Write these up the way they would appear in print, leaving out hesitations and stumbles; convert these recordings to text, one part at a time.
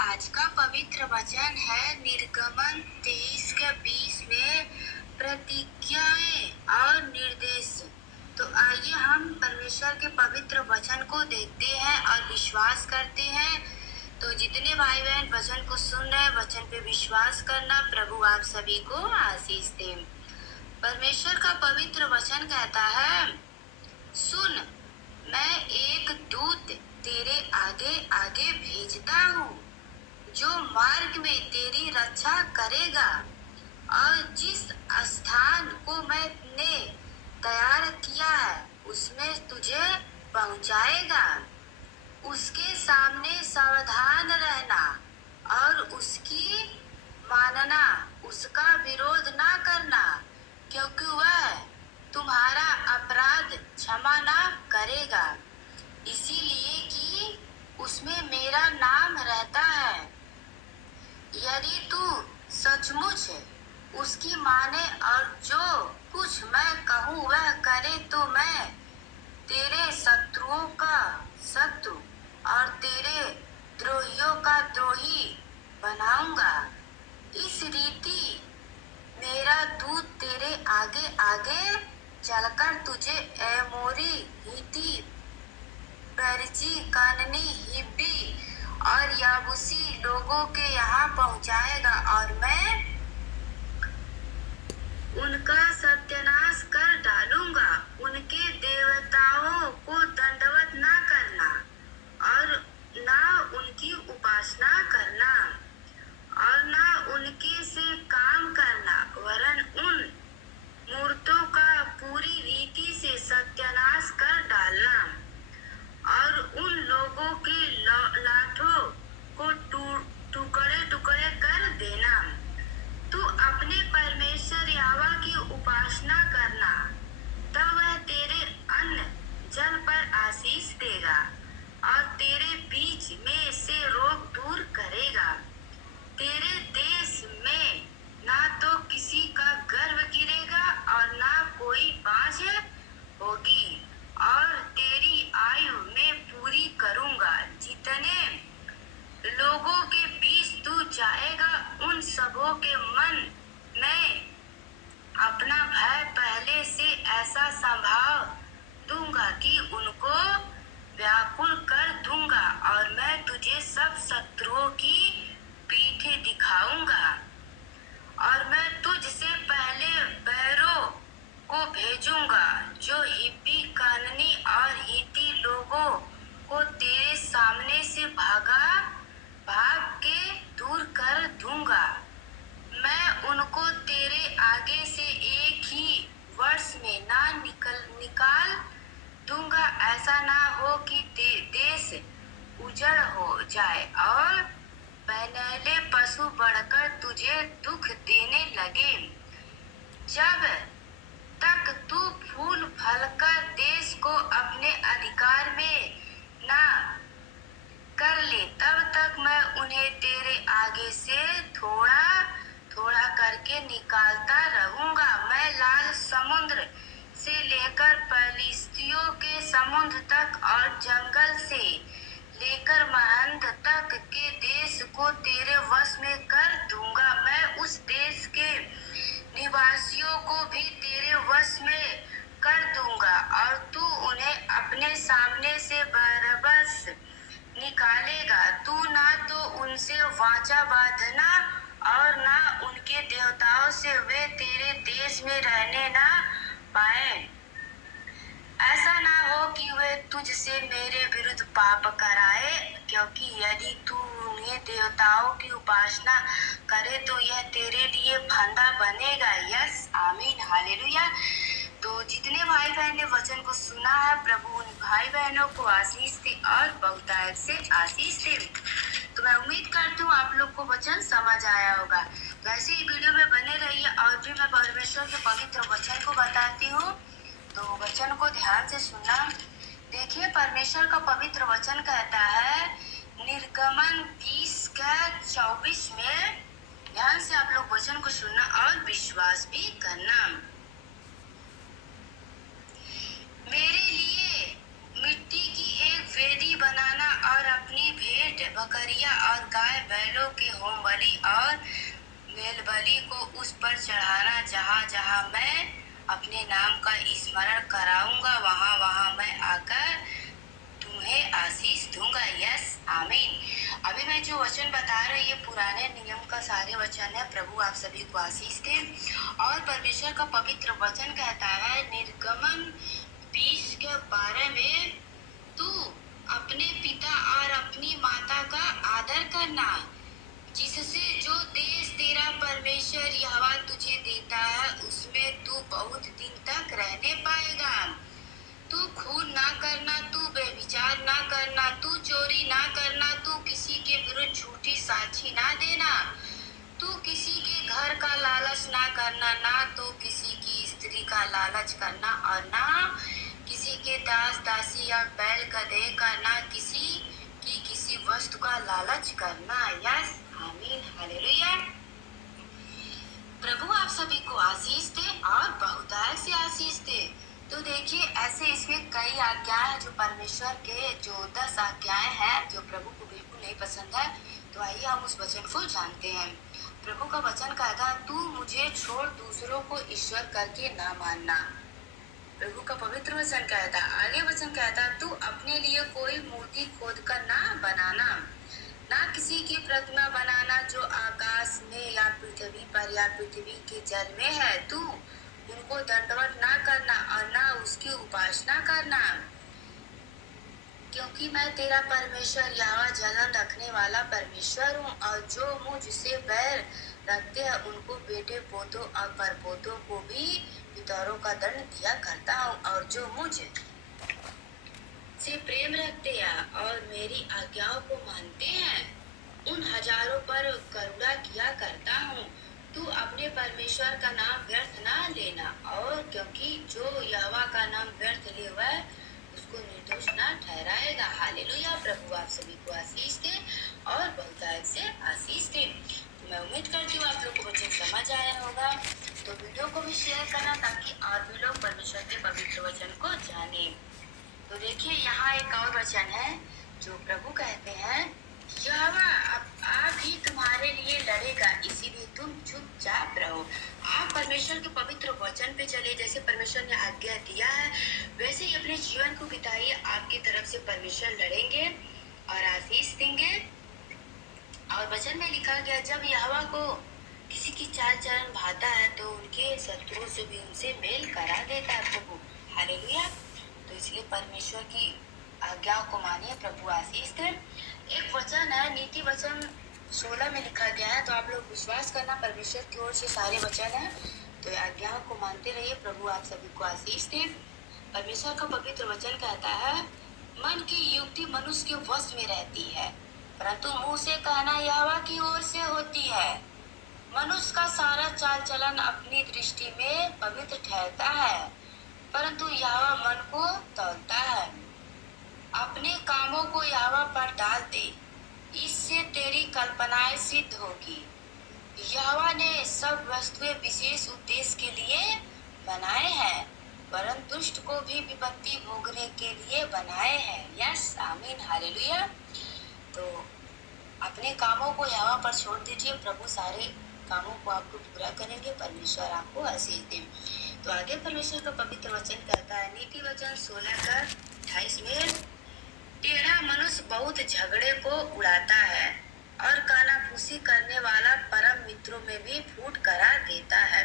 आज का पवित्र वचन है निर्गमन 23 के 20 में प्रतिज्ञाएं और निर्देश। तो आइए हम परमेश्वर के पवित्र वचन को देखते हैं और विश्वास करते हैं। तो जितने भाई बहन वचन को सुन रहे हैं, वचन पे विश्वास करना। प्रभु आप सभी को आशीष दे। परमेश्वर का पवित्र वचन कहता है, सुन, मैं एक दूत तेरे आगे आगे भेजता हूँ जो मार्ग में तेरी रक्षा करेगा और जिस स्थान को मैंने तैयार किया है उसमें तुझे पहुंचाएगा। उसके सामने सावधान रहना और उसकी मानना, उसका विरोध ना करना, क्योंकि वह तुम्हारा अपराध क्षमा ना करेगा, इसीलिए कि उसमें मेरा नाम रहता है। यदि तू सचमुच उसकी माने और जो कुछ मैं कहूँ वह करे, तो मैं तेरे शत्रुओं का शत्रु और तेरे द्रोहियों का द्रोही बनाऊंगा। इस रीति मेरा दूत तेरे आगे आगे चलकर तुझे एमोरी, हित्ती, पेरिजी, कनानी, हिब्बी और याबूसी लोगों के यहाँ पहुँचाएगा और मैं उनका सत्यानाश कर डालूंगा। उनके देवताओं को दंडवत ना करना और ना उनकी उपासना करना और ना उनके से काम करना, वरन उन मूर्तों का पूरी रीति से सत्यानाश कर डालना और उन लोगों के लाठों को टुकड़े टुकड़े कर देना। तू अपने परमेश्वर यहोवा की उपासना करना, तब वह तेरे अन्न जल पर आशीष देगा और तेरे बीच में से रोग दूर करेगा। तेरे देश में ना तो किसी का गर्भ गिरेगा और ना कोई बाँझ होगी, और तेरी आयु में पूरी करूंगा। जितने लोगों के बीच तू जाएगा उन सबों के मन में अपना भय पहले से ऐसा संभाव दूंगा कि उनको व्याकुल कर दूंगा, और मैं तुझे सब शत्रुओं की पीठें दिखाऊंगा। और मैं तुझसे पहले बैरों को भेजूंगा जो हिब्बी, कनानी और हित्ती लोगों को तेरे सामने से भाग के दूर कर दूंगा। मैं उनको तेरे आगे से एक ही वर्ष में ना निकाल दूंगा। ऐसा ना हो कि देश उजड़ हो जाए और पहले पशु बढ़कर तुझे दुख देने लगे। जब तक तू फूल फलकर देश को अपने अधिकार में ना कर ले, तब तक मैं उन्हें तेरे आगे से थोड़ा थोड़ा करके निकालता रहूंगा। मैं लाल समुद्र से लेकर फिलिस्तियों के समुद्र तक और जंगल से लेकर महंद तक के देश को तेरे वश में कर दूंगा। मैं उस देश के निवासियों को भी तेरे वश में कर दूंगा और तू उन्हें अपने सामने से बरबस निकालेगा। तू ना तो उनसे वाचा बांधना और ना उनके देवताओं से, वे तेरे देश में रहने ना पाए। ऐसा ना हो कि वे तुझसे मेरे विरुद्ध पाप कराए, क्योंकि यदि तू उन्हें देवताओं की उपासना करे तो यह तेरे लिए फंदा बनेगा। यस, आमीन, हालेलुया। तो जितने भाई बहन ने वचन को सुना है, प्रभु उन भाई बहनों को आशीष दे और बहुतायत से आशीष दे। तो मैं उम्मीद करती हूँ आप लोग को वचन समझ आया होगा। वैसे ही वीडियो में बने रहिए और भी मैं परमेश्वर के पवित्र वचन को बताती हूँ, तो वचन को ध्यान से सुनना। देखिए, परमेश्वर का पवित्र वचन कहता है निर्गमन 20:24 में, ध्यान से आप लोग वचन को सुनना और विश्वास भी करना। मेरे लिए मिट्टी की एक वेदी बनाना और अपनी भेंट, बकरियां और गाय बैलों के होम बलि और मेल बलि को उस पर चढ़ाना, जहाँ जहाँ मैं अपने नाम का स्मरण कराऊंगा वहाँ वहाँ मैं आकर तुम्हें आशीष दूंगा। यस, आमीन। अभी मैं जो वचन बता रही हूँ ये पुराने नियम का सारे वचन है। प्रभु आप सभी को आशीष दे। और परमेश्वर का पवित्र वचन कहता है निर्गमन 20 के 12 में, तू अपने पिता और अपनी माता का आदर करना, जिससे जो देश तेरा परमेश्वर यहोवा तुझे देता है उसमें तू बहुत दिन तक रहने पाएगा। तू खून ना करना, तू व्यभिचार ना करना, तू चोरी ना करना, तू किसी के विरुद्ध झूठी साक्षी ना देना, तू किसी के घर का लालच ना करना, ना तो किसी की स्त्री का लालच करना, और ना किसी के दास दासी या बैल गधे का, ना किसी की किसी वस्तु का लालच करना। यस, आमीन, हालेलुया। प्रभु आप सभी को आशीष दे और बहुतायत से आशीष दे। तो देखिए ऐसे इसमें कई आज्ञाएं हैं जो परमेश्वर के जो 10 आज्ञाएं हैं जो प्रभु को बिल्कुल नहीं पसंद है। तो आइए हम उस वचन को जानते हैं। प्रभु का वचन कहता है तू मुझे छोड़ दूसरों को ईश्वर करके ना मानना। प्रभु का पवित्र वचन कहता है, आगे वचन कहता है तू अपने लिए कोई मूर्ति खोद कर ना बनाना, ना किसी की प्रतिमा बनाना जो आकाश में या पृथ्वी पर या पृथ्वी के जल में है। तू उनको दंडवत ना करना और ना उसकी उपासना करना, क्योंकि मैं तेरा परमेश्वर यहोवा जलन रखने वाला परमेश्वर हूँ, और जो मुझसे बैर रखते हैं उनको बेटे पोतों और परपोतों को भी पितरों का दंड दिया करता हूँ, और जो मुझ से प्रेम रखते हैं और मेरी आज्ञाओं को मानते हैं उन हजारों पर करुणा किया करता हूँ। तू अपने परमेश्वर का नाम व्यर्थ ना लेना, और क्योंकि जो यहोवा का नाम व्यर्थ ले हुआ है उसको निर्दोष ना ठहराएगा। हालेलुया। प्रभु आप सभी को आशीष दे और बहुतायत से आशीष दे। तो मैं उम्मीद करती हूँ आप लोग को वचन समझ आया होगा। तो वीडियो को भी शेयर करना ताकि और भी लोग परमेश्वर के पवित्र वचन को जाने। तो देखिए यहाँ एक और वचन है जो प्रभु कहते हैं यहोवा आप ही तुम्हारे लिए लड़ेगा, इसीलिए तुम चुपचाप रहो। आप परमेश्वर के पवित्र वचन पे चले, जैसे परमेश्वर ने आज्ञा दिया है वैसे ही अपने जीवन को बिताइए। आपकी तरफ से परमेश्वर लड़ेंगे और आशीष देंगे। और वचन में लिखा गया जब यहोवा को किसी की चाल चलन भाता है तो उनके शत्रुओं से भी उनसे मेल करा देता है प्रभु। हालेलुया। तो इसलिए परमेश्वर की आज्ञाओं को मानिए। प्रभु आशीष दे। एक वचन है नीति वचन 16 में लिखा गया है, तो आप लोग विश्वास करना परमेश्वर की ओर से सारे वचन है, तो आज्ञाओं को मानते रहिए। प्रभु आप सभी को आशीष दे। परमेश्वर का पवित्र वचन कहता है मन की युक्ति मनुष्य के वश में रहती है, परंतु मुंह से कहना यहोवा की ओर से होती है। मनुष्य का सारा चाल चलन अपनी दृष्टि में पवित्र ठहरता है, परंतु यहोवा मन को तौलता है। अपने कामों को यहोवा पर डाल दे, इससे तेरी कल्पनाएं सिद्ध होगी। यहोवा ने सब वस्तुएं विशेष उद्देश्य के लिए बनाए हैं, परंतु दुष्ट को भी विपत्ति भोगने के लिए बनाए हैं। यस, आमीन, हालेलुया। तो अपने कामों को यहोवा पर छोड़ दीजिए, प्रभु सारे कामों को आपको पूरा करेंगे। परमेश्वर आपको आशीष दे। तो आगे परमेश्वर का पवित्र वचन कहता है नीति वचन 16 का 28 में टेढ़ा मनुष्य बहुत झगड़े को उड़ाता है और कानाफूसी करने वाला परम मित्रों में भी फूट करा देता है।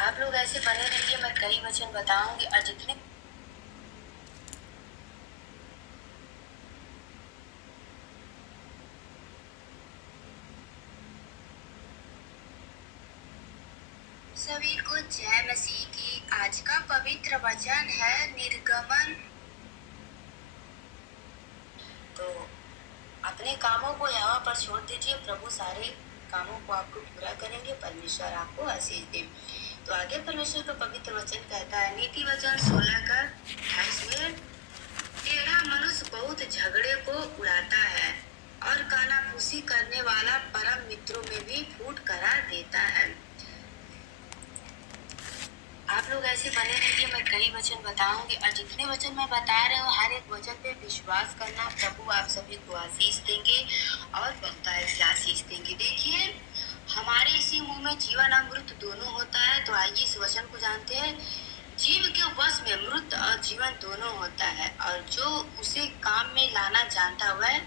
आप लोग ऐसे बने रहिए, मैं कई वचन बताऊंगी और जितने सभी को जय मसीह की। आज का पवित्र वचन है निर्गमन। तो अपने कामों को यहोवा पर छोड़ दीजिए, प्रभु सारे कामों को आपको पूरा करेंगे। परमेश्वर आपको आशीष दे। तो आगे परमेश्वर का पवित्र वचन कहता है नीति वचन 16 का 28 में टेढ़ा मनुष्य बहुत झगड़े को उड़ाता है और कानाफूसी करने वाला परम मित्रों में भी फूट करा देता है। आप लोग ऐसे बने रहिए, मैं कई वचन बताऊंगी और जितने वचन मैं बता रही हूँ हर एक वचन पे विश्वास करना। प्रभु आप सभी को आशीष देंगे और बहुतायत से आशीष देंगे। देखिए, हमारे इसी मुंह में जीवन और मृत्यु दोनों होता है। तो आइए इस वचन को जानते हैं। जीव के वश में मृत्यु और जीवन दोनों होता है, और जो उसे काम में लाना जानता वह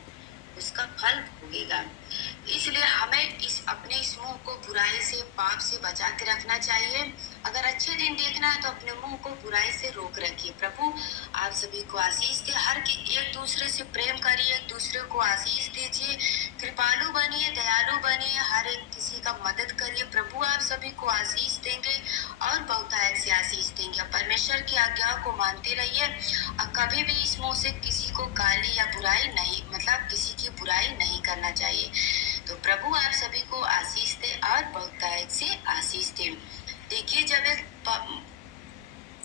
उसका फल भोगेगा। इसलिए हमें अपने इस मुंह को बुराई से, पाप से बचा के रखना चाहिए। अगर अच्छे दिन देखना है तो अपने मुंह को बुराई से रोक रखिए। प्रभु आप सभी को आशीष दे। हर एक दूसरे से प्रेम करिए, एक दूसरे को आशीष दीजिए, कृपालु बनिए, दयालु बनिए, हर एक किसी का मदद करिए। प्रभु आप सभी को आशीष देंगे और बहुतायत से आशीष देंगे। परमेश्वर की आज्ञाओं को मानते रहिए और कभी भी इस मुंह से किसी को गाली या बुराई नहीं, मतलब किसी की बुराई नहीं करना चाहिए। तो प्रभु आप सभी को आशीष दे और बहुतायत से आशीष दे। देखिए, जब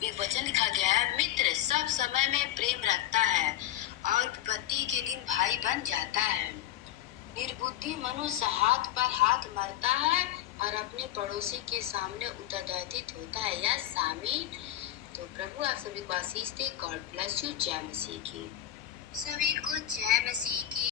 एक वचन लिखा गया है, मित्र सब समय में प्रेम रखता है और विपत्ति के दिन भाई बन जाता है। निर्बुद्धि मनुष्य हाथ पर हाथ मारता है और अपने पड़ोसी के सामने उत्तरदायित्व होता है या शामिल। तो प्रभु आप सभी को आशीष दे। God bless you. जय मसीह की। सभी को जय मसीह की।